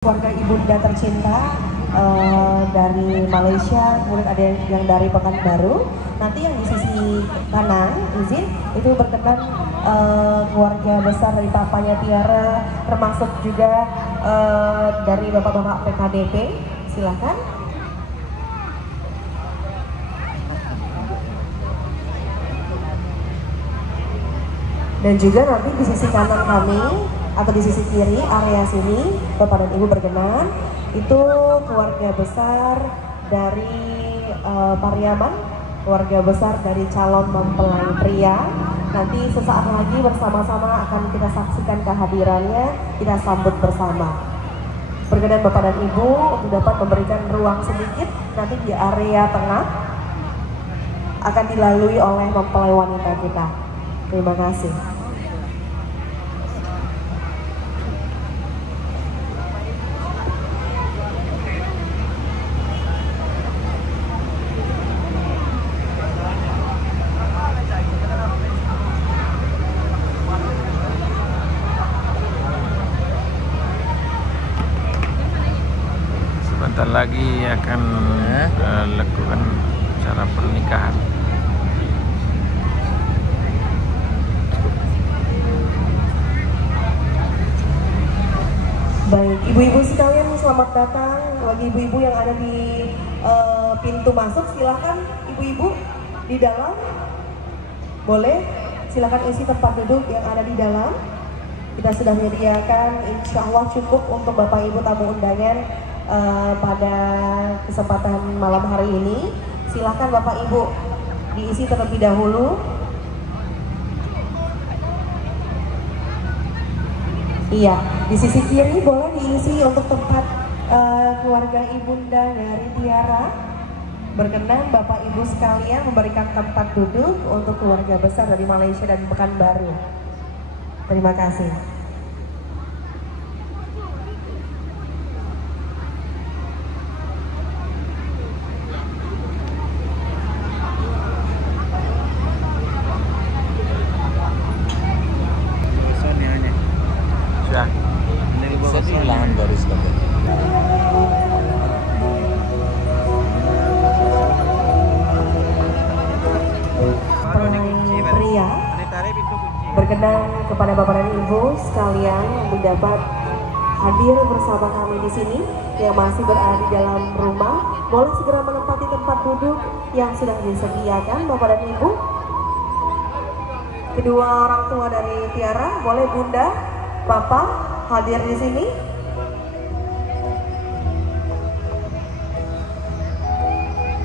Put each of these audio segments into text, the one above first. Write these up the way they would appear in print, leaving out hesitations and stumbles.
Keluarga ibunda tercinta dari Malaysia, kemudian ada yang dari Pekanbaru. Nanti yang di sisi kanan, izin, itu berkenan keluarga besar dari papanya Tiara, termasuk juga dari bapak-bapak PKDP. Silahkan. Dan juga nanti di sisi kanan kami atau di sisi kiri area sini, Bapak dan Ibu berkenan, itu keluarga besar dari Pariaman, keluarga besar dari calon mempelai pria. Nanti sesaat lagi bersama-sama akan kita saksikan kehadirannya, kita sambut bersama. Berkenan Bapak dan Ibu untuk dapat memberikan ruang sedikit, nanti di area tengah akan dilalui oleh mempelai wanita kita. Terima kasih. Sebentar lagi akan lakukan cara pernikahan. Baik, ibu-ibu sekalian selamat datang. Bagi ibu-ibu yang ada di pintu masuk, silahkan ibu-ibu di dalam. Boleh, silahkan isi tempat duduk yang ada di dalam. Kita sudah menyediakan, insya Allah cukup untuk Bapak Ibu tamu undangan pada kesempatan malam hari ini. Silahkan Bapak Ibu diisi terlebih dahulu. Iya, di sisi kiri boleh diisi untuk tempat keluarga ibunda dari Tiara. Berkenan Bapak Ibu sekalian memberikan tempat duduk untuk keluarga besar dari Malaysia dan Pekanbaru. Terima kasih. Ulangan garis kabel. Pria berkenan kepada Bapak dan Ibu sekalian mendapat hadir bersama kami di sini yang masih berada di dalam rumah, boleh segera menempati tempat duduk yang sudah disediakan Bapak dan Ibu. Kedua orang tua dari Tiara, boleh Bunda, Bapak hadir di sini.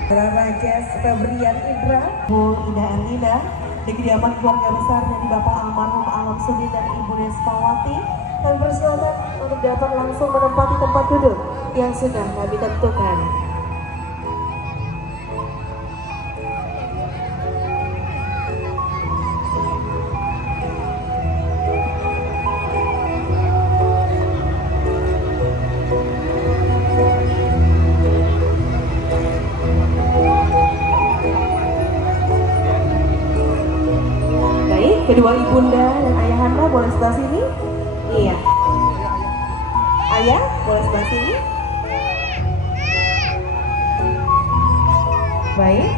Raja Febrian Indra, Bu Ida Erlina, di kediaman keluarga besar dari Bapak almarhum Alam Sudi dan Ibu Despawati, kami persilakan untuk dapat langsung menempati tempat duduk yang sudah kami tentukan. Kedua ibunda dan ayahanda boleh sebelah sini. Iya. Ayah boleh sebelah sini. Baik.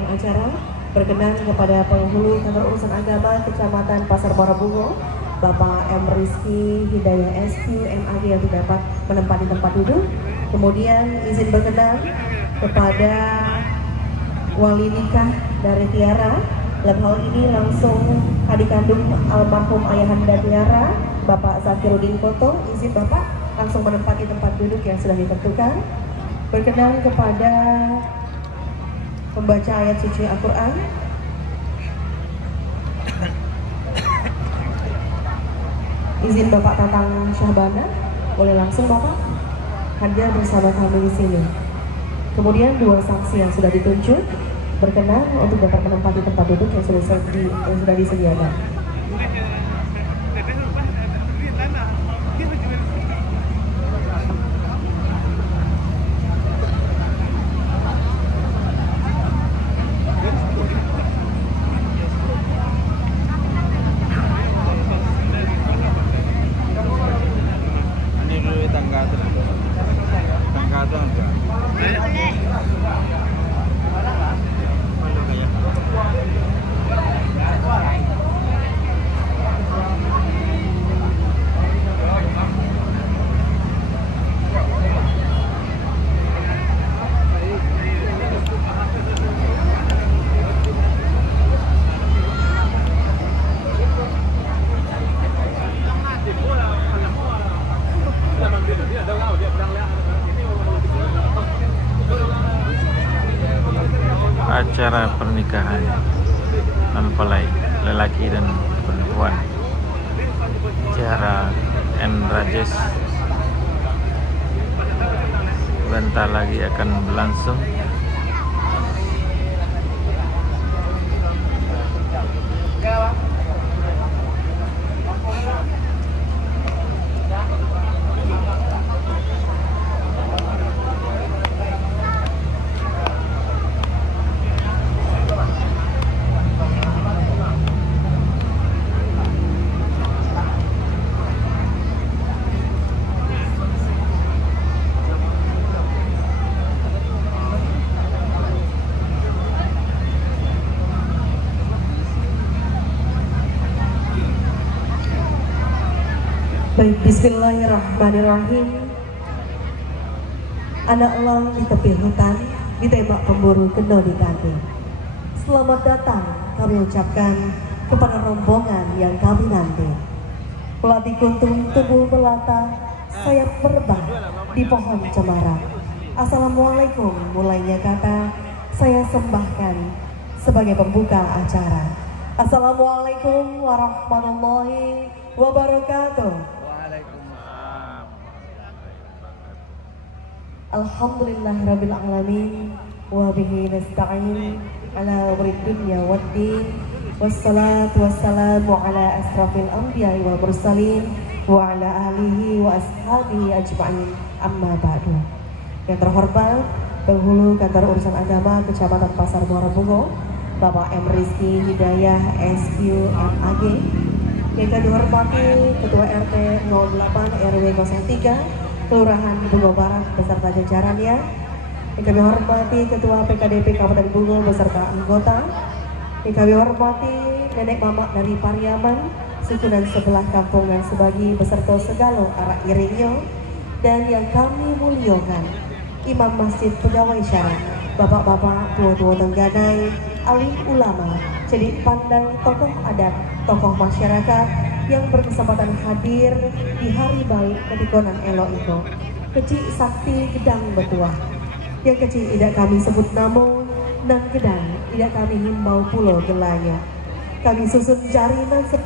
rangkaian acara. Berkenan kepada penghulu kantor urusan agama Kecamatan Pasar Muara Bapak M. Rizky Hidayah SQ MAG yang dapat menempati tempat duduk. Kemudian izin berkenan kepada wali nikah dari Tiara. Dalam hal ini langsung adik kandung almarhum ayahanda Tiara, Bapak Zakirudin Koto. Izin Bapak langsung menempati tempat duduk yang sudah ditentukan. Berkenan kepada pembaca ayat suci Al-Quran. Izin Bapak Tatang Syahbana, boleh langsung Bapak hadir bersama kami di sini. Kemudian dua saksi yang sudah ditunjuk berkenan untuk dapat menempati tempat duduk yang sudah disediakan. Acara pernikahan mempelai lelaki dan perempuan Tiara and Rajesh bentar lagi akan berlangsung. Baik, bismillahirrahmanirrahim. Anak elang di tepi hutan, ditembak pemburu kena di kaki. Selamat datang kami ucapkan kepada rombongan yang kami nanti. Pelatih kuntum tubuh melata, sayap terbang di pohon cemara. Assalamualaikum mulainya kata, saya sembahkan sebagai pembuka acara. Assalamualaikum warahmatullahi wabarakatuh. Alhamdulillah rabbil alamin wa bihi nasta'in ala umuri dunya waddin wassalatu wassalamu ala asrafil anbiya'i wal mursalin wa ala alihi wa ashabihi ajma'in amma ba'du. Yang terhormat penghulu kantor urusan agama Kecamatan Pasar Muara Bapak M. Rizky Hidayah SQ MAG. Yang kami hormati Ketua RT 08 RW 03 Kelurahan Bungo Barat beserta jajarannya. Yang kami hormati Ketua PKDP Kabupaten Bungo beserta anggota. Yang kami hormati nenek mamak dari Pariaman, sukunan sebelah kampung dan sebagi beserta segala arah iringnya. Dan yang kami muliakan Imam Masjid Pegawai Syarat, bapak-bapak, tua-tua tengganai, alim ulama, jadi pandang tokoh adat, tokoh masyarakat yang berkesempatan hadir di hari baik ketikonan elok itu. Kecil sakti gedang betua, yang kecil tidak kami sebut namo, nan gedang tidak kami himbau pulau gelaya. Kami susun jarinan 10,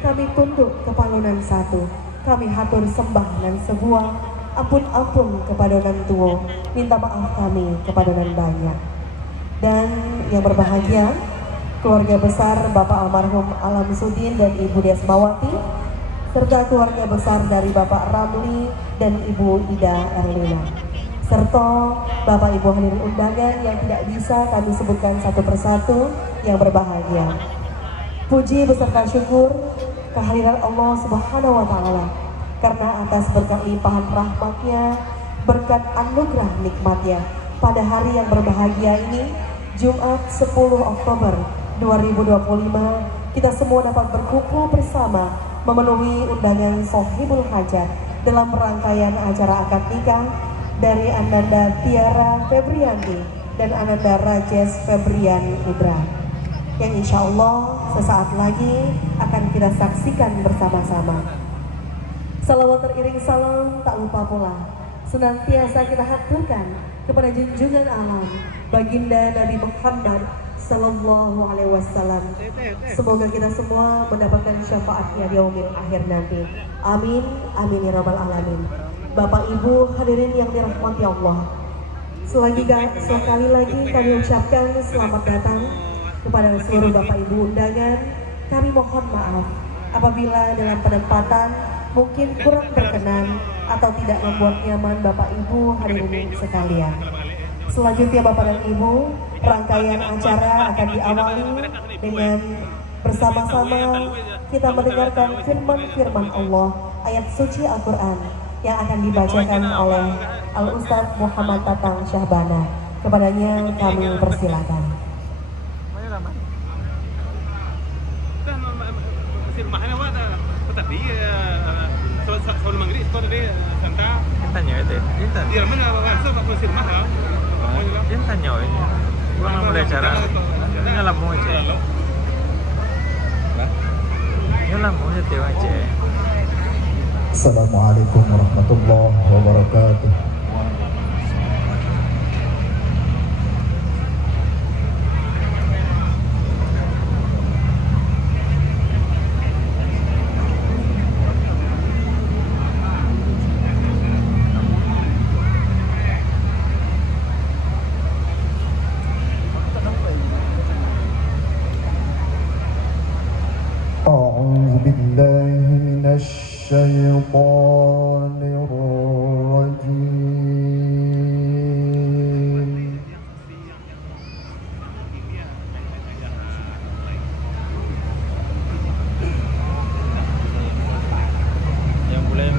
kami tunduk kepalonan 1, kami hatur sembah nan sebuah, ampun-ampun kepada nan tua, minta maaf kami kepada nan banyak. Dan yang berbahagia, keluarga besar Bapak almarhum Alam Sudin dan Ibu Desmawati, serta keluarga besar dari Bapak Ramli dan Ibu Ida Erlina, serta Bapak Ibu hadirin undangan yang tidak bisa kami sebutkan satu persatu yang berbahagia. Puji beserta syukur kehadiran Allah Subhanahu wa Ta'ala, karena atas berkat limpahan rahmatnya, berkat anugerah nikmatnya, pada hari yang berbahagia ini Jumat 10 Oktober 2025 kita semua dapat berkumpul bersama memenuhi undangan Sohibul Hajat dalam rangkaian acara akad nikah dari Ananda Tiara Febrianti dan Ananda Rajes Febrian Ibra yang insya Allah sesaat lagi akan kita saksikan bersama-sama. Salawat teriring salam tak lupa pula senantiasa kita haturkan kepada junjungan alam baginda Nabi Muhammad Sallallahu Alaihi Wasallam. Semoga kita semua mendapatkan syafaatnya di yaumil akhir nanti. Amin, amin ya rabbal alamin. Bapak Ibu hadirin yang dirahmati Allah, sekali lagi kami ucapkan selamat datang kepada seluruh Bapak Ibu undangan. Kami mohon maaf apabila dalam penempatan mungkin kurang berkenan atau tidak membuat nyaman Bapak Ibu hadirin sekalian. Selanjutnya Bapak dan Ibu, rangkaian acara akan diawali dengan bersama-sama kita mendengarkan firman-firman Allah, ayat suci Al-Quran yang akan dibacakan oleh Al-Ustadz Muhammad Tatang Syahbana. Kepadanya kami persilakan. Assalamualaikum warahmatullahi wabarakatuh. أعوذ بالله من الشيطان الرجيم. Yang boleh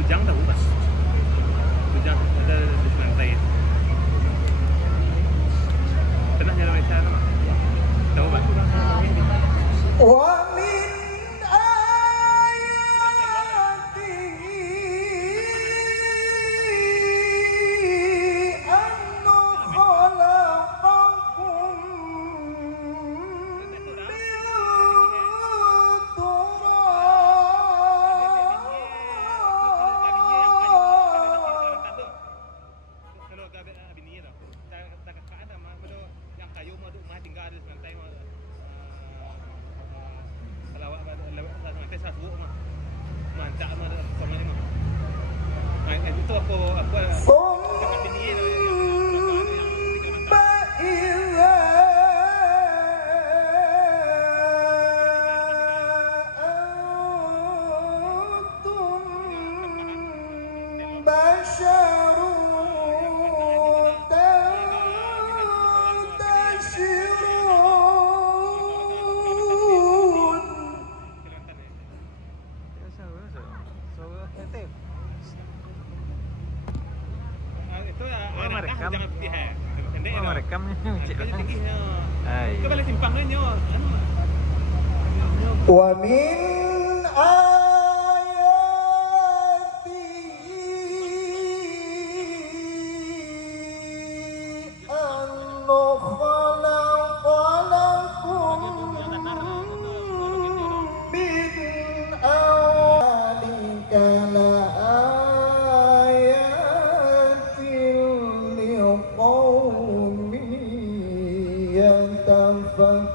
Bujang tahu Mas? Bujang ada di lantai. Pernah nyala Malaysia nama? Tahu Mas? Wa min itu aku merekam. Jangan putih pendek ya. Merekamnya Harganya tingginya. Ay. Itu balik simpangnya nyo. wa min يتفكرون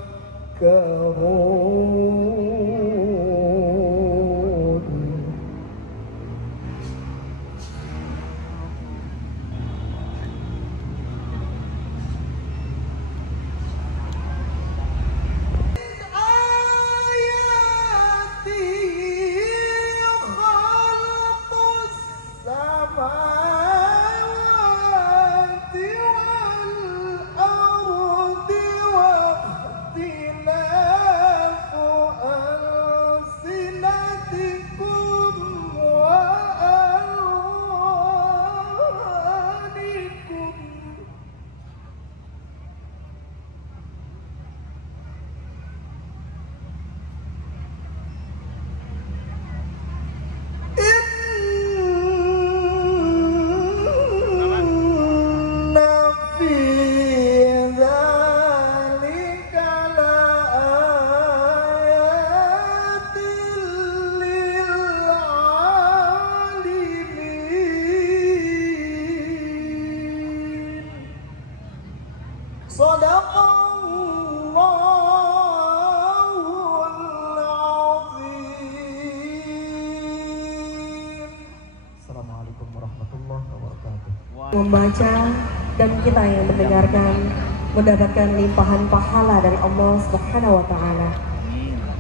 Shadaqallahul azim. Assalamualaikum warahmatullahi wabarakatuh. Membaca dan kita yang mendengarkan mendapatkan limpahan pahala dari Allah Subhanahu wa taala.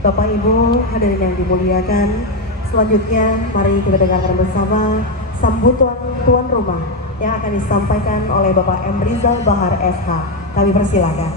Bapak Ibu hadirin yang dimuliakan, selanjutnya mari kita dengarkan bersama sambutan tuan rumah yang akan disampaikan oleh Bapak M. Rizal Bahar SH. Kami persilakan.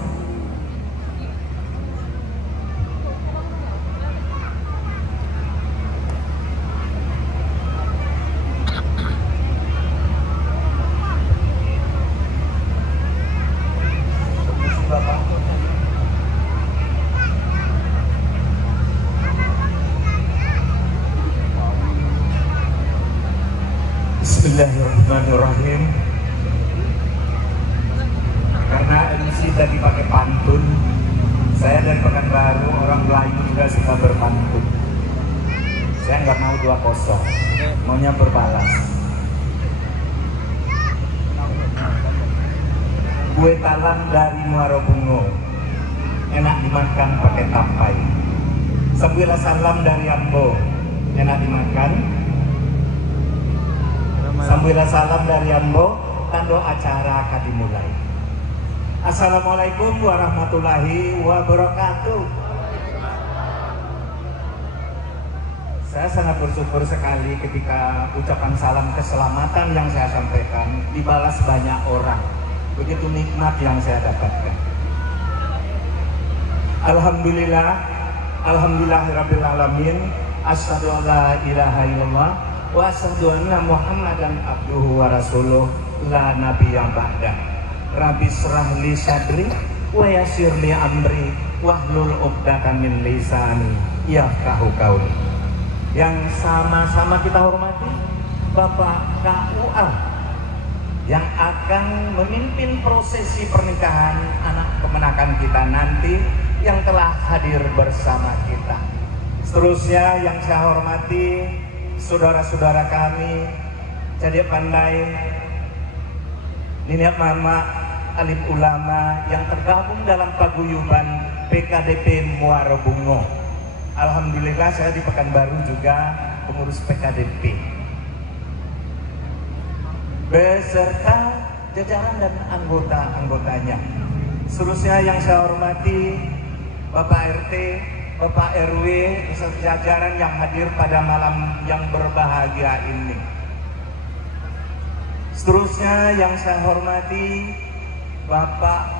Bismillahirrahmanirrahim. Karena MC tadi pakai pantun, saya dari Pekanbaru, orang Melayu juga suka berpantun. Saya nggak mau 2-0, maunya berbalas. Kue talam dari Muara Bungo, enak dimakan pakai tapai. Sabila salam dari Ambo, enak dimakan. Sambil salam dari Ambo, tando acara akan dimulai. Assalamualaikum warahmatullahi wabarakatuh. Saya sangat bersyukur sekali ketika ucapan salam keselamatan yang saya sampaikan dibalas banyak orang. Begitu nikmat yang saya dapatkan. Alhamdulillah, alhamdulillahirabbil alamin. Asyhadu an la ilaha illallah wa asyhadu anna Muhammadan abduhu wa rasuluh la nabiyya ba'da. Rabbi shrah li sadri wa yassir li amri wahlul 'uqdatam min lisani yafqahu qauli. Yang sama-sama kita hormati Bapak KUA yang akan memimpin prosesi pernikahan anak kemenakan kita nanti yang telah hadir bersama kita. Seterusnya yang saya hormati saudara-saudara kami, Jadi Pandai, Niniap Mama, alim ulama yang tergabung dalam paguyuban PKDP Muara Bungo. Alhamdulillah saya di Pekanbaru juga pengurus PKDP. Beserta jajaran dan anggota-anggotanya. Seterusnya yang saya hormati Bapak RT, Bapak RW, jajaran yang hadir pada malam yang berbahagia ini. Seterusnya yang saya hormati Bapak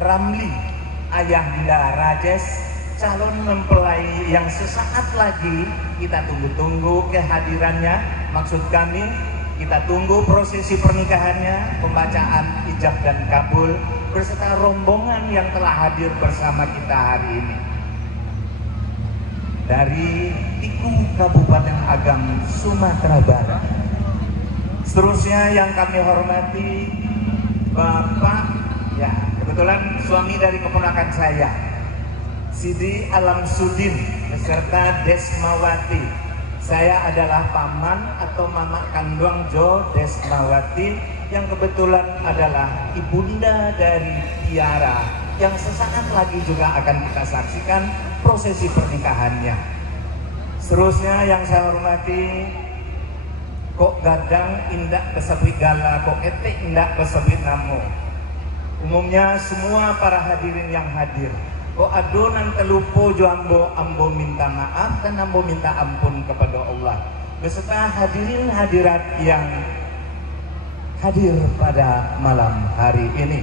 Ramli Ayahanda Rajes, calon mempelai yang sesaat lagi kita tunggu-tunggu kehadirannya. Maksud kami, kita tunggu prosesi pernikahannya, pembacaan ijab dan kabul beserta rombongan yang telah hadir bersama kita hari ini. Dari Tiku Kabupaten Agam, Sumatera Barat. Seterusnya yang kami hormati Bapak, ya kebetulan suami dari keponakan saya, Sidi Alam Sudin beserta Desmawati. Saya adalah paman atau mama kandung Jo Desmawati yang kebetulan adalah ibunda dari Tiara yang sesaat lagi juga akan kita saksikan prosesi pernikahannya. Seterusnya yang saya hormati Kok gadang indak kesebut gala, kok etik indak kesebut namo. Umumnya semua para hadirin yang hadir, kok adonan telupo jo ambo minta maaf dan ambo minta ampun kepada Allah. Beserta hadirin hadirat yang hadir pada malam hari ini.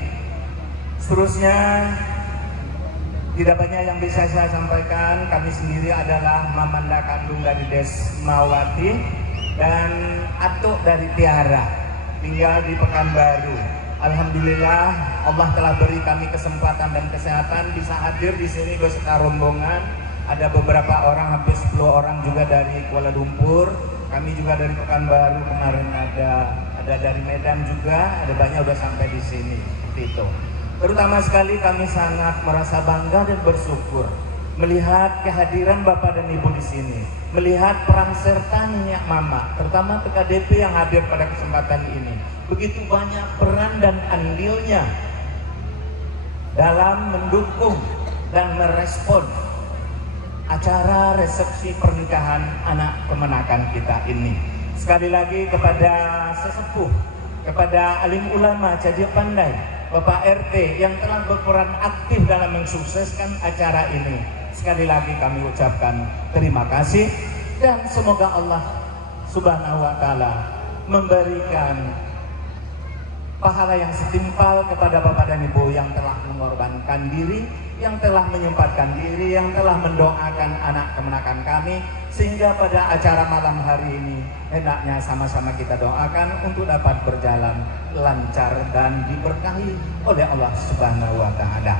Seterusnya tidak banyak yang bisa saya sampaikan. Kami sendiri adalah mamanda kandung dari Desmawati dan atuk dari Tiara, tinggal di Pekanbaru. Alhamdulillah Allah telah beri kami kesempatan dan kesehatan bisa hadir di sini beserta rombongan. Ada beberapa orang, hampir 10 orang juga dari Kuala Lumpur. Kami juga dari Pekanbaru, kemarin ada dari Medan juga, ada banyak udah sampai di sini. Seperti itu. Terutama sekali kami sangat merasa bangga dan bersyukur melihat kehadiran Bapak dan Ibu di sini, melihat peran serta Niniak Mama, terutama PKDP yang hadir pada kesempatan ini. Begitu banyak peran dan andilnya dalam mendukung dan merespon acara resepsi pernikahan anak kemenakan kita ini. Sekali lagi kepada sesepuh, kepada alim ulama Cadia Pandai, Bapak RT yang telah berperan aktif dalam mensukseskan acara ini, sekali lagi kami ucapkan terima kasih, dan semoga Allah Subhanahu wa Ta'ala memberikan pahala yang setimpal kepada Bapak dan Ibu yang telah mengorbankan diri, yang telah menyempatkan diri, yang telah mendoakan anak kemenakan kami, sehingga pada acara malam hari ini hendaknya sama-sama kita doakan untuk dapat berjalan lancar dan diberkahi oleh Allah Subhanahu wa Ta'ala.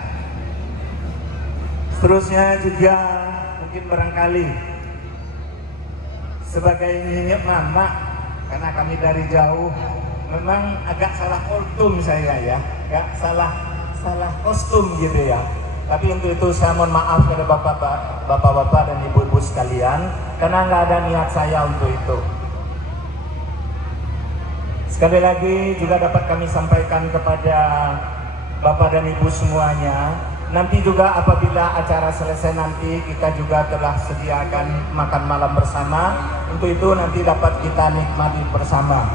Seterusnya juga mungkin barangkali sebagai nyinyir mama, karena kami dari jauh memang agak salah kostum saya ya, agak salah kostum gitu ya. Tapi untuk itu saya mohon maaf kepada bapak-bapak dan ibu-ibu sekalian, karena nggak ada niat saya untuk itu. Sekali lagi juga dapat kami sampaikan kepada bapak dan ibu semuanya, nanti juga apabila acara selesai nanti kita juga telah sediakan makan malam bersama. Untuk itu nanti dapat kita nikmati bersama.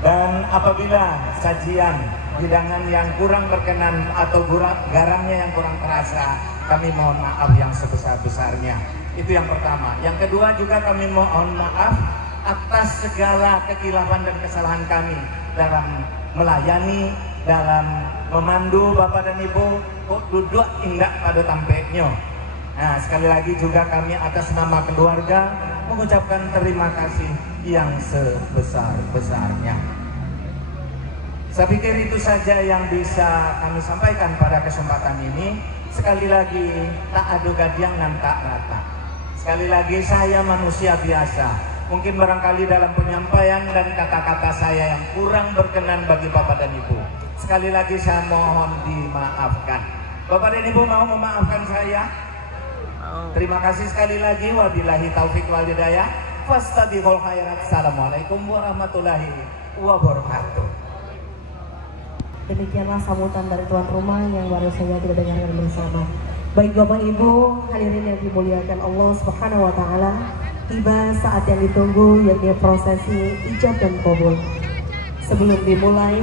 Dan apabila sajian hidangan yang kurang berkenan atau garamnya yang kurang terasa, kami mohon maaf yang sebesar-besarnya. Itu yang pertama. Yang kedua juga kami mohon maaf atas segala kekilafan dan kesalahan kami dalam melayani, dalam memandu Bapak dan Ibu kok duduk indah pada tampeknya. Nah, sekali lagi juga kami atas nama keluarga mengucapkan terima kasih yang sebesar-besarnya. Saya pikir itu saja yang bisa kami sampaikan pada kesempatan ini. Sekali lagi, tak adu gadiang dan tak rata. Sekali lagi, saya manusia biasa. Mungkin barangkali dalam penyampaian dan kata-kata saya yang kurang berkenan bagi Bapak dan Ibu, sekali lagi saya mohon dimaafkan. Bapak dan Ibu mau memaafkan saya? Terima kasih sekali lagi. Wabillahi taufik wal hidayah. Fastabiqul khairat. Assalamualaikum warahmatullahi wabarakatuh. Demikianlah sambutan dari tuan rumah yang baru saja kita dengarkan bersama. Baik Bapak Ibu, hadirin yang dimuliakan Allah Subhanahu wa Ta'ala, tiba saat yang ditunggu, yakni prosesi ijab dan qabul. Sebelum dimulai,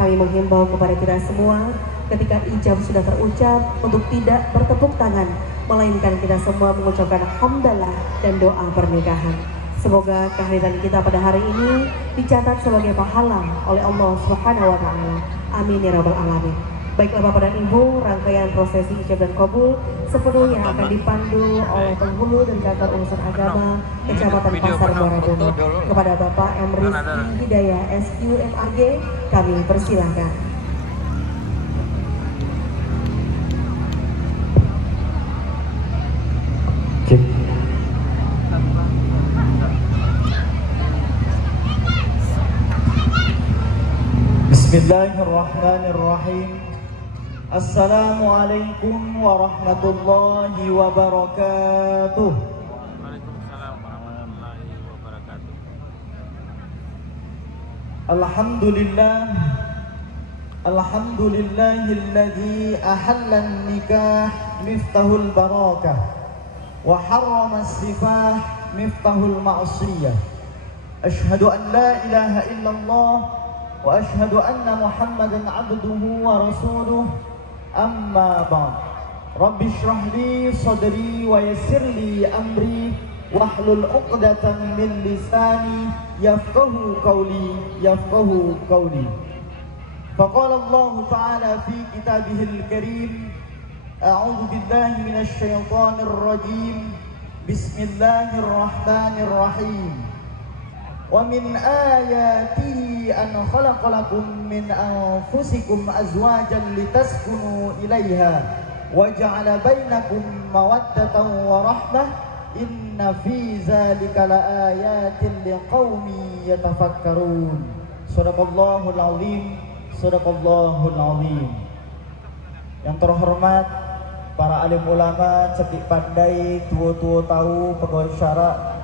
kami menghimbau kepada kita semua, ketika ijab sudah terucap, untuk tidak bertepuk tangan, melainkan kita semua mengucapkan hamdalah dan doa pernikahan. Semoga kehadiran kita pada hari ini dicatat sebagai pahala oleh Allah Subhanahu wa Ta'ala. Amin ya rabbal alamin. Baiklah Bapak dan Ibu, rangkaian prosesi ijab dan qabul sepenuhnya akan dipandu oleh penghulu dan kantor urusan agama Kecamatan Pasar Muara Bumi. Kepada Bapak M. Rizky Hidayah SQMRG, kami persilahkan. Bismillahirrahmanirrahim. Assalamualaikum warahmatullahi wabarakatuh. Waalaikumsalam warahmatullahi wabarakatuh. Alhamdulillahilladzi ahallan nikah miftahul barakah wa harrama sifah miftahul ma'siyah. Ashhadu an la ilaha illallah wa ashhadu anna Muhammadan abduhu wa rasuluh. Amma ba'd. Rabbi shrah li sadri wa yassir li amri wahlul 'uqdatam min lisani yafqahu qawli. Faqala Allah ta'ala fi kitabihil karim, a'udzu billahi minasy syaithanir rajim. Bismillahirrahmanirrahim. ومن آياته أن خلق لكم من أنفسكم أزواجا لتسكنوا إليها وجعل بينكم مودة ورحمة إن في ذلك لآيات لقوم يتفكرون. صدق الله العظيم. صدق الله العظيم. Yang terhormat para alim ulama, cetik pandai, tua-tua tahu, pegawai syara,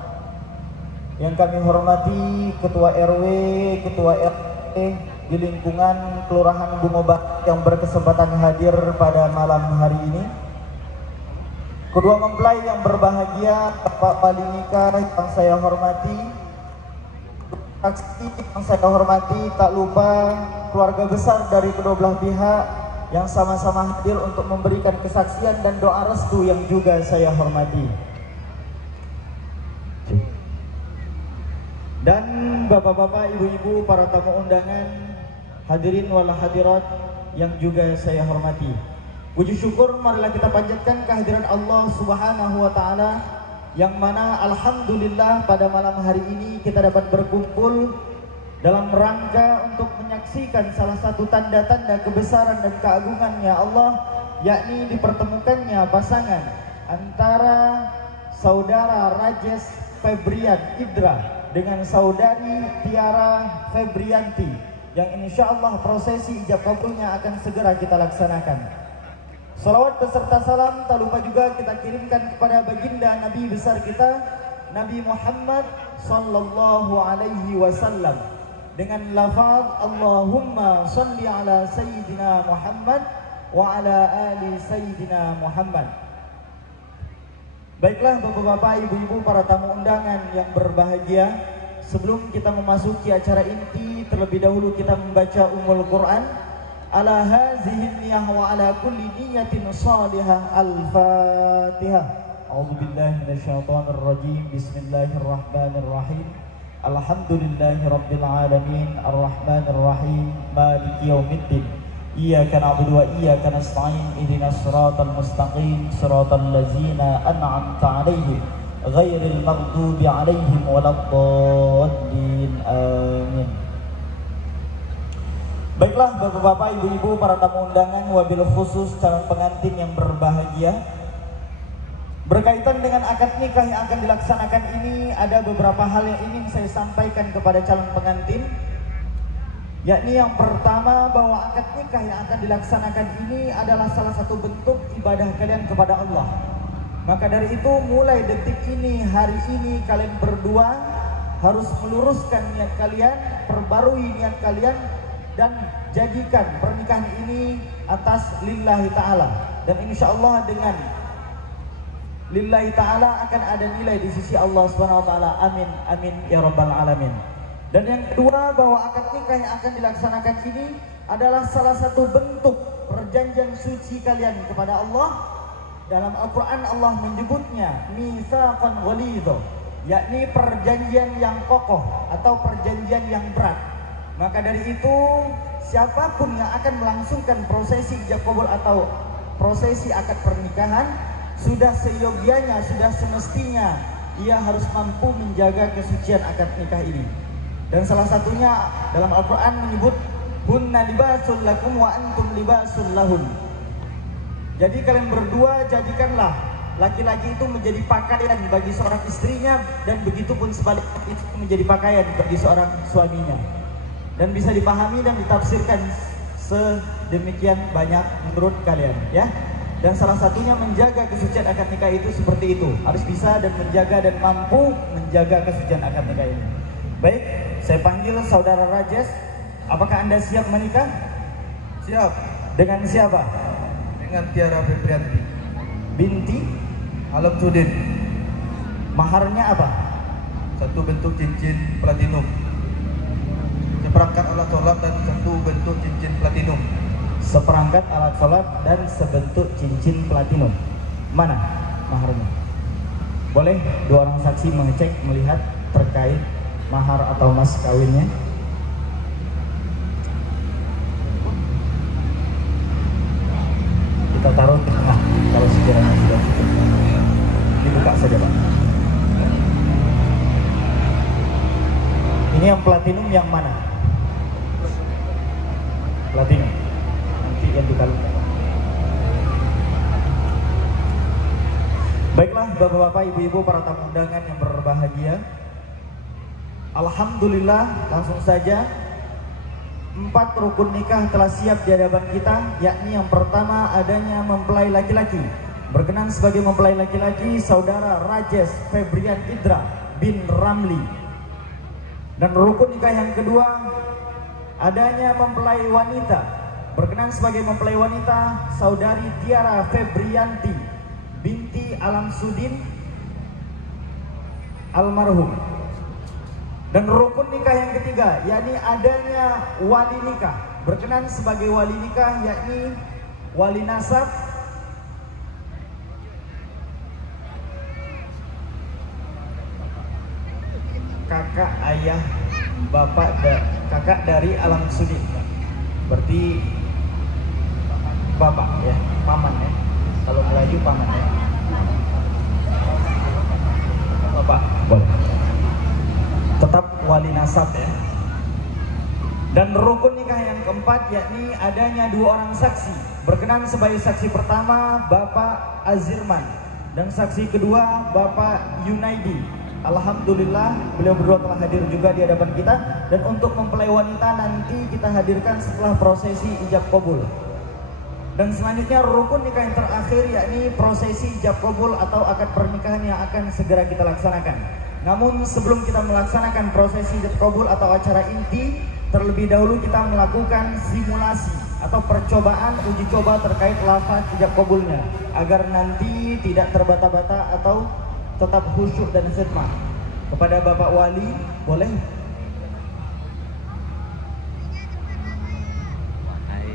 yang kami hormati Ketua RW, Ketua RT, di lingkungan Kelurahan Bungobat yang berkesempatan hadir pada malam hari ini. Kedua mempelai yang berbahagia, Bapak wali nikah yang saya hormati, saksi yang saya hormati, tak lupa keluarga besar dari kedua belah pihak yang sama-sama hadir untuk memberikan kesaksian dan doa restu yang juga saya hormati. Dan bapak-bapak, ibu-ibu, para tamu undangan, hadirin wal hadirat yang juga saya hormati. Puji syukur marilah kita panjatkan kehadiran Allah Subhanahu wa taala yang mana alhamdulillah pada malam hari ini kita dapat berkumpul dalam rangka untuk menyaksikan salah satu tanda-tanda kebesaran dan keagungannya Allah, yakni dipertemukannya pasangan antara saudara Rajes Febrian Idra dengan saudari Tiara Febrianti yang insya Allah prosesi ijab kabulnya akan segera kita laksanakan. Salawat beserta salam tak lupa juga kita kirimkan kepada baginda Nabi besar kita Nabi Muhammad sallallahu alaihi wasallam dengan lafaz Allahumma salli ala sayyidina Muhammad wa ala ali sayyidina Muhammad. Baiklah bapak-bapak, ibu-ibu, para tamu undangan yang berbahagia, sebelum kita memasuki acara inti, terlebih dahulu kita membaca Ummul Quran. Ala hazihi niyah wa ala kulli niyatin salihah. Al-Fatihah. A'udzubillahi minasyaitonir rajim. Bismillahirrahmanirrahim. Alhamdulillahi rabbil alamin, arrahmanir rahim, maliki yaumiddin. Iyyaka na'budu wa iyyaka nasta'in, ihdinas siratal mustaqim, siratal ladzina an'amta 'alaihim ghairil maghdubi 'alaihim waladdallin. Amin. Baiklah bapak-bapak, ibu-ibu, para tamu undangan, wabil khusus calon pengantin yang berbahagia, berkaitan dengan akad nikah yang akan dilaksanakan ini, ada beberapa hal yang ingin saya sampaikan kepada calon pengantin. Yakni yang pertama, bahwa akad nikah yang akan dilaksanakan ini adalah salah satu bentuk ibadah kalian kepada Allah. Maka dari itu mulai detik ini, hari ini, kalian berdua harus meluruskan niat kalian, perbarui niat kalian, dan jadikan pernikahan ini atas lillahi ta'ala. Dan insya Allah dengan lillahi ta'ala akan ada nilai di sisi Allah SWT. Amin, amin, ya rabbal alamin. Dan yang kedua, bahwa akad nikah yang akan dilaksanakan ini adalah salah satu bentuk perjanjian suci kalian kepada Allah. Dalam Al-Quran Allah menyebutnya mitsaqan ghalidha, yakni perjanjian yang kokoh atau perjanjian yang berat. Maka dari itu siapapun yang akan melangsungkan prosesi ijab kabul atau prosesi akad pernikahan, sudah seyogianya, sudah semestinya ia harus mampu menjaga kesucian akad nikah ini. Dan salah satunya dalam Al-Quran menyebut hunna libasul lakum wa antum libasul lahun. Jadi kalian berdua jadikanlah laki-laki itu menjadi pakaian bagi seorang istrinya, dan begitu pun sebaliknya itu menjadi pakaian bagi seorang suaminya. Dan bisa dipahami dan ditafsirkan sedemikian banyak menurut kalian, ya. Dan salah satunya menjaga kesucian akad nikah itu seperti itu, harus bisa dan menjaga dan mampu menjaga kesucian akad nikah ini. Baik, saya panggil saudara Rajes. Apakah Anda siap menikah? Siap. Dengan siapa? Dengan Tiara Febrianti Binti Alam Sudin. Maharnya apa? Satu bentuk cincin platinum, seperangkat alat sholat, dan satu bentuk cincin platinum. Seperangkat alat sholat dan sebentuk cincin platinum. Mana maharnya? Boleh dua orang saksi mengecek, melihat terkait mahar atau mas kawinnya. Kita taruh di tengah kalau sekiranya sudah cukup. Dibuka saja Pak. Ini yang platinum yang mana? Platinum. Nanti yang dikalungkan. Baiklah bapak-bapak, ibu-ibu, para tamu undangan yang berbahagia, alhamdulillah langsung saja 4 rukun nikah telah siap di hadapan kita, yakni yang pertama adanya mempelai laki-laki. Berkenan sebagai mempelai laki-laki saudara Rajes Febrian Idra bin Ramli. Dan rukun nikah yang kedua adanya mempelai wanita. Berkenan sebagai mempelai wanita saudari Tiara Febrianti binti Alam Sudin almarhum. Dan rukun nikah yang ketiga yakni adanya wali nikah. Berkenan sebagai wali nikah yakni wali nasab kakak ayah bapak kakak dari Alam Sudin. Berarti bapak ya, paman ya. Kalau Melayu paman ya. Bapak boleh. Tetap wali nasab ya. Dan rukun nikah yang keempat yakni adanya 2 orang saksi. Berkenan sebagai saksi pertama Bapak Azirman dan saksi kedua Bapak Yunaidi. Alhamdulillah beliau berdua telah hadir juga di hadapan kita. Dan untuk mempelai wanita nanti kita hadirkan setelah prosesi ijab kabul. Dan selanjutnya rukun nikah yang terakhir yakni prosesi ijab kabul atau akad pernikahan yang akan segera kita laksanakan. Namun sebelum kita melaksanakan prosesi ijab kabul atau acara inti, terlebih dahulu kita melakukan simulasi atau percobaan uji coba terkait lafaz ijab kabulnya agar nanti tidak terbata-bata atau tetap khusyuk dan khidmah. Kepada Bapak Wali boleh. Wahai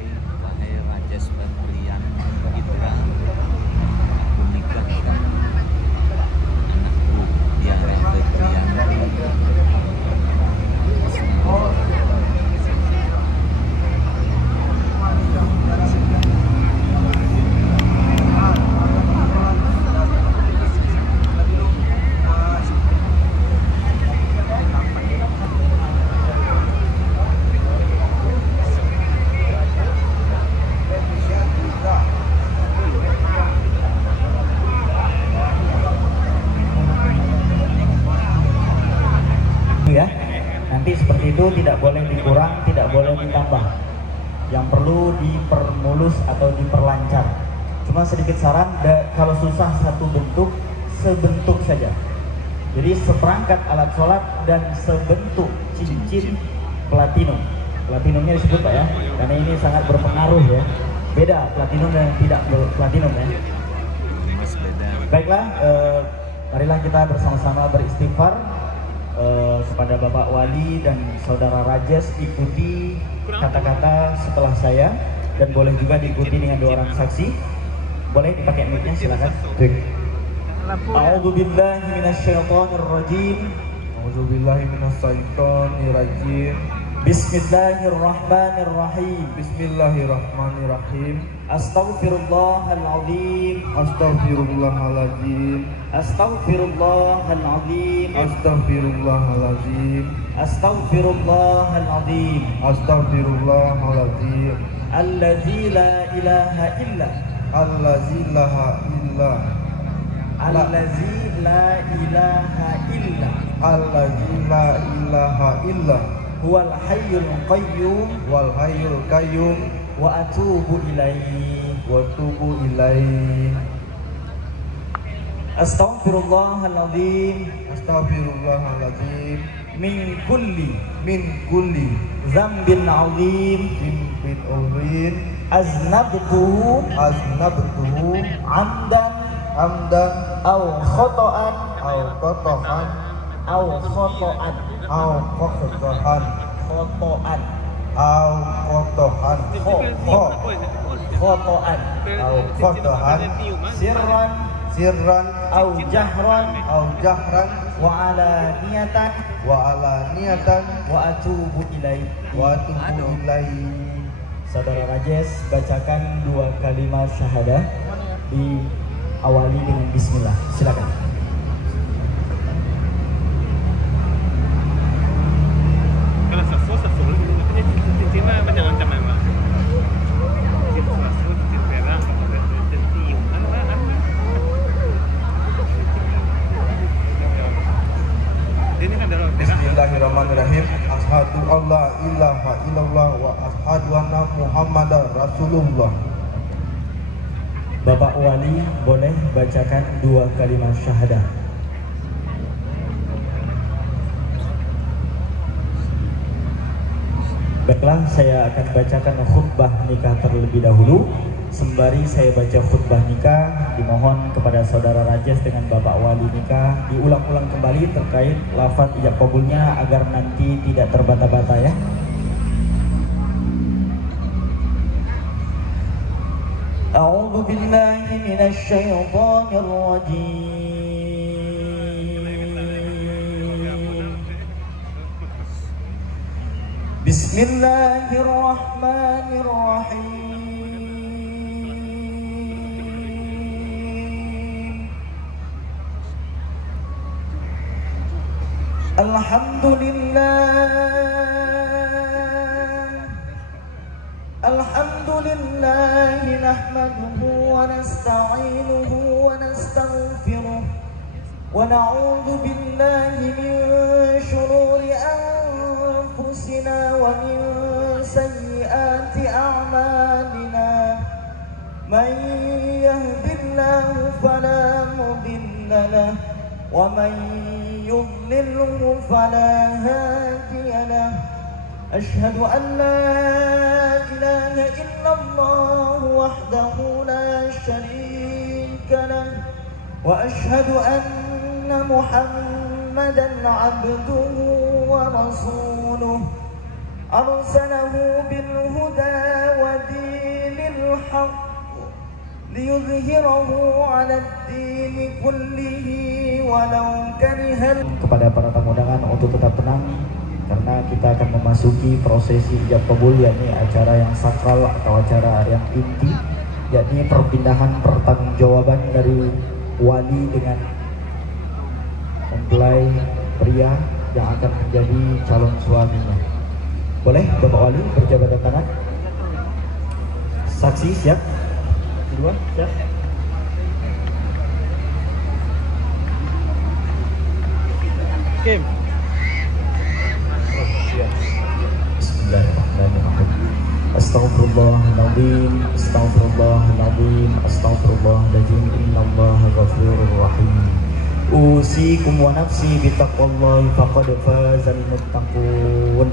Rajes Febrian Putra, aku nikahkan anakku Tiara Febrian. Ya, nanti seperti itu tidak boleh dikurang, tidak boleh ditambah. Yang perlu dipermulus atau diperlancar. Cuma sedikit saran, kalau susah satu bentuk, sebentuk saja. Jadi seperangkat alat sholat dan sebentuk cincin platinum. Platinumnya disebut Pak ya, karena ini sangat berpengaruh ya. Beda platinum dan tidak platinum ya. Baiklah, marilah kita bersama-sama beristighfar. Kepada Bapak Wali dan Saudara Rajes, ikuti kata-kata setelah saya dan boleh juga diikuti dengan 2 orang saksi. Boleh dipakai mic-nya, silakan. A'udzubillahi minasyaitonirrajim. A'udzubillahi minasyaitonirrajim. Bismillahirrahmanirrahim. Bismillahirrahmanirrahim. Astaghfirullahaladzim. Astaghfirullahaladzim. Astaghfirullahaladzim. Astaghfirullahaladzim. Astaghfirullahaladzim. Astaghfirullahaladzim. Alladzi la ilaha illa. Allazi la illa. Allazi la ilaha illa. Allazi la ilaha illa. Huwal hayyul qayyum Wal hayyul qayyum. wa atubu ilaihi. Wa tubu ilaihi. Astaghfirullahaladzim Astaghfirullahaladzim. min kulli Kulli dzambin azim Zimbin urin. aznabtuhu Aznabtuhu amdan Amdan aw khata'an Au kotohan aw khata'an Au kotohan khata'an Au kotohan khata'an Au kotohan sirran Sirran aw jahran Au jahran wa alaniyatan Wa alaniyatan wa atubu ilaihi. Wa tubu ilaihi. Saudara Rajes bacakan 2 kalimat syahadah, diawali dengan bismillah. Silakan. Kalau sesuatu makanya cincin macam-macam memang. Cincin sesuatu, cincin perak, cincin tiung, ini kan dalam perak. Bismillahirrahmanirrahim. Ashhadu alla ilaha illallah wa ashhadu anna Muhammadar Rasulullah. Bapak Wali boleh bacakan 2 kalimat syahadah. Baiklah, saya akan bacakan khutbah nikah terlebih dahulu. Sembari saya baca khutbah nikah, dimohon kepada saudara Rajes dengan Bapak Wali nikah diulang-ulang kembali terkait lafaz ijab kabulnya agar nanti tidak terbata-bata ya. A'udzu billahi minasy syaithanir rajim. Bismillahirrahmanirrahim. Alhamdulillah nahmaduhu wa nasta'inuhu wa nastaghfiruh wa na'udzu billahi min shururi anfusina wa min sayyiati a'malina. Man yahdihillahu fala mudilla lahu wa man yudlilhu fala hadiya lahu. أشهد أن لا إله إلا الله وحده لا شريك له وأشهد أن محمدا عبده ورسوله أرسله بالهدى ودين الحق ليظهره على الدين كله ولو كره. Kepada para tamu undangan untuk tetap tenang karena kita akan memasuki prosesi ijab kabul, yakni acara yang sakral atau acara yang inti, yakni perpindahan pertanggungjawaban dari wali dengan mempelai pria yang akan menjadi calon suaminya. Boleh Bapak Wali berjabat tangan. Saksi siap? Kedua siap? Kim. Bismillahirrahmanirrahim. Astaghfirullahaladzim, astaghfirullahaladzim, astaghfirullahaladzim. Innallaha ghafurur rahim. Usikum wa nafsi bitaqwallahi faqad fazal muttaqun.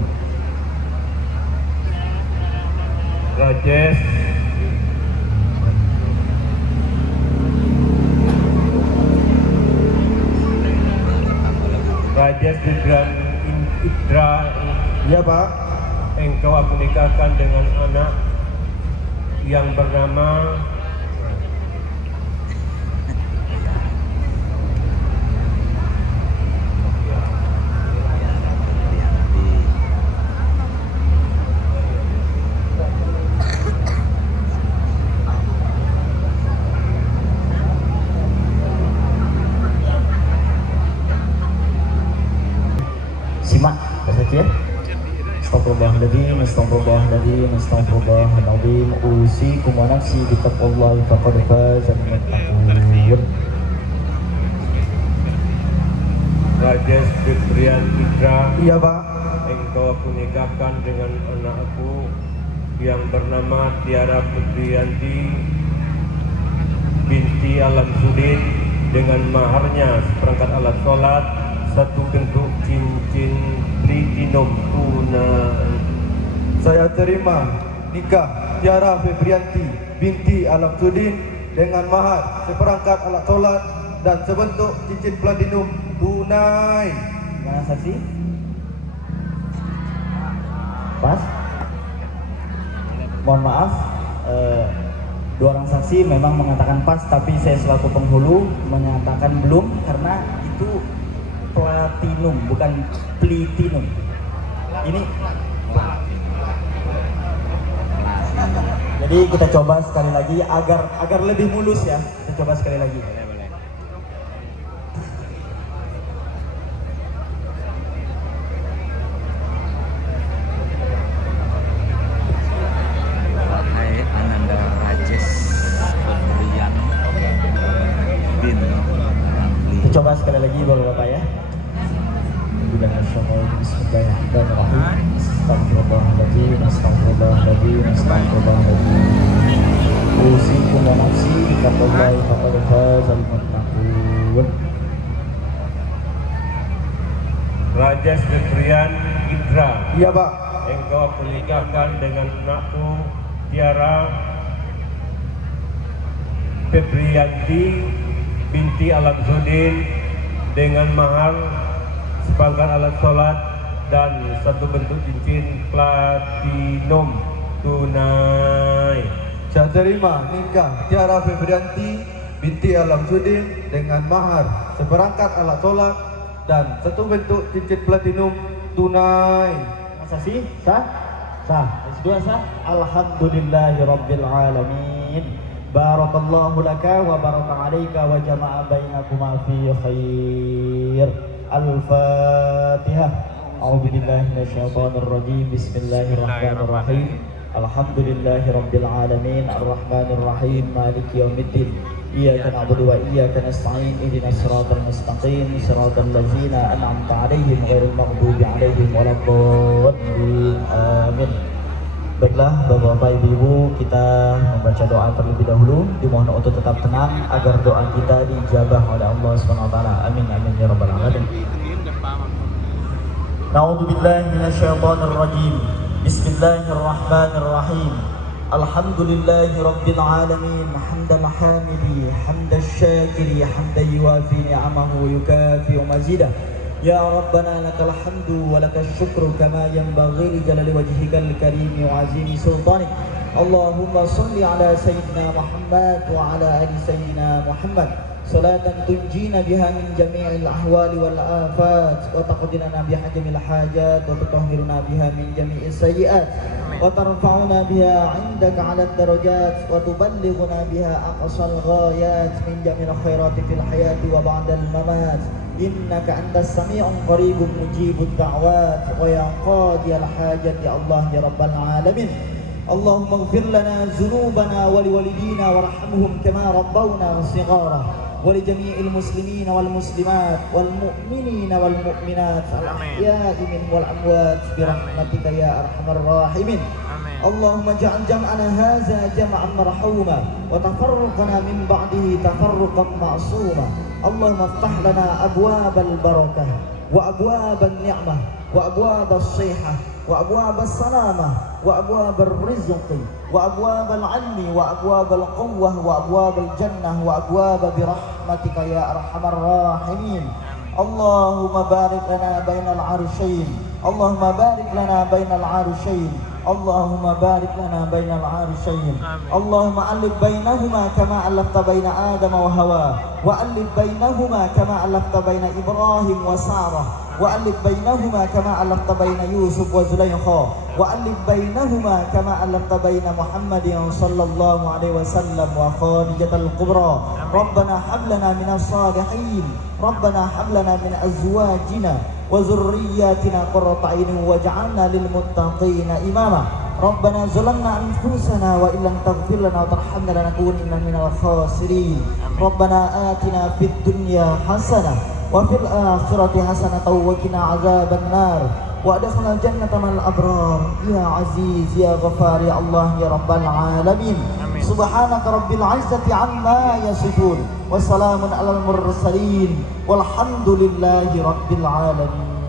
Rajes. Rajes dengan Idra. Iya Pak. Engkau aku nikahkan dengan anak yang bernama Simak saja. Astagfirullahaladzim, astagfirullahaladzim, astagfirullahaladzim. Usikum wa nafsi bitaqwallahi faqad fazal muttaqun. Rajes Fitrian Idra. Iya Pak. Engkau aku nikahkan dengan anakku yang bernama Tiara Putriyanti binti Alam Sudin dengan maharnya seperangkat alat sholat, satu bentuk cincin platinum tunai. Saya terima nikah Tiara Febrianti binti Alam Sudin dengan mahar seperangkat alat sholat dan sebentuk cincin platinum tunai. Mana saksi? Pas? Mohon maaf, dua orang saksi memang mengatakan pas, tapi saya selaku penghulu menyatakan belum karena itu platinum bukan platinum. Ini jadi kita coba sekali lagi agar lebih mulus ya. Kita coba sekali lagi. Wahai Ananda Rajes Pemberian bin Ramli. Kita coba sekali lagi Bapak-bapak ya. Bismillahirrahmanirrahim. Astagfirullahaladzim, astagfirullahaladzim, astagfirullahaladzim. Usikum wa nafsi bitaqwallahi faqad fazal muttaqun. Rajes Fitrian Idra. Iya Pak. engkau aku nikahkan dengan anakku Tiara Febrianti binti Alamsudin dengan mahar sepangkat alat sholat dan satu bentuk cincin platinum tunai. Saya terima nikah Tiara Febrianti binti Alamsudin dengan mahar seperangkat alat sholat dan satu bentuk cincin platinum tunai. Sasi sah? Sah. Dua sah? Alhamdulillahirabbil alamin. Barakallahu laka wa baraka alaika wa jama'a bainakuma fi khair. Al-Fatihah. A'udzu billahi minasyaitonir rajim. Bismillahirrahmanirrahim. Alhamdulillahirabbil alamin. Arrahmanir rahim. Maliki yaumiddin. Iyyaka na'budu wa iyyaka nasta'in. Ihdinas siratal mustaqim. Siratal ladzina an'amta 'alaihim ghairil maghdubi 'alaihim waladdallin. Amin. Baiklah Bapak-bapak Ibu-ibu, kita membaca doa terlebih dahulu. Dimohon untuk tetap tenang agar doa kita dijabah oleh Allah SWT. Amin amin ya rabbal alamin. Na'udzu billahi minasyaitonir rajim. Bismillahirrahmanirrahim. Alhamdulillahi rabbil alamin. Hamdal hamidi, hamdal syakiri, hamdan yuwafi ni'amahu yukafi mazidah. Ya Rabbana lakal hamdu wa lakal syukru kama yanbaghi li jalali wajhikal karim wa azimi sultanik. Allahumma salli ala sayyidina Muhammad wa ala ali sayyidina Muhammad salatan tunjina biha min jami'il ahwali wal afat wa taqdilana biha jamil hajat wa tutahhiruna biha min jami'is sayyiat wa tarfa'una biha 'indaka 'ala darajat wa tuballighuna biha aqsal ghayat min jamil khairati fil hayati wa ba'dal mamat. Innaka antas sami'un qaribun mujibud da'wat wa ya qadiyal hajat ya Allah ya rabbal alamin. Allahumma ighfir lana dzunubana wa liwalidina warhamhum kama rabbawna shighara wa li jami'il muslimina wal muslimat wal mu'minina wal mu'minat al ahya'i minhum wal amwat bi rahmatika ya arhamar rahimin. Allahumma ja'al jam'ana hadza jam'an marhuma wa tafarruqana min ba'dihi tafarruqan ma'suma. Allahumma iftah lana abwabal barakah wa abwabal ni'mah wa abwabas sihah wa abwabas salamah wa abwabal rizqi wa abwabal 'ilmi wa abwabal quwwah wa abwabal jannah wa abwaba bi rahmatika ya arhamar rahimin. Allahumma barik lana bainal 'arsyain. Allahumma barik lana bainal 'arsyain. Allahumma barik lana bainal 'arsyain. Allahumma alif bainahuma kama alafta baina Adam wa Hawa wa alif bainahuma kama alafta baina Ibrahim wa Sarah wa alif bainahuma kama alafta baina Yusuf wa Zulaikha wa alif bainahuma kama alafta baina Muhammadin sallallahu alaihi wasallam wa Khadijatul Kubra. Rabbana hab lana minas salihin. Rabbana hab lana min azwajina wa zurriyyatina qurrata a'yunin waj'alna lil muttaqina imama. Rabbana zalamna anfusana wa illam taghfir lana wa tarhamna lanakunanna minal khasirin. Rabbana atina fid dunya hasanah wa fil akhirati hasanah wa qina azaban nar wa adkhilna jannata ma'al abrar ya aziz ya ghafar ya Allah ya rabbal alamin. Subhanaka rabbil izzati amma yasifun wa salamun alal mursalin walhamdulillahi rabbil alamin.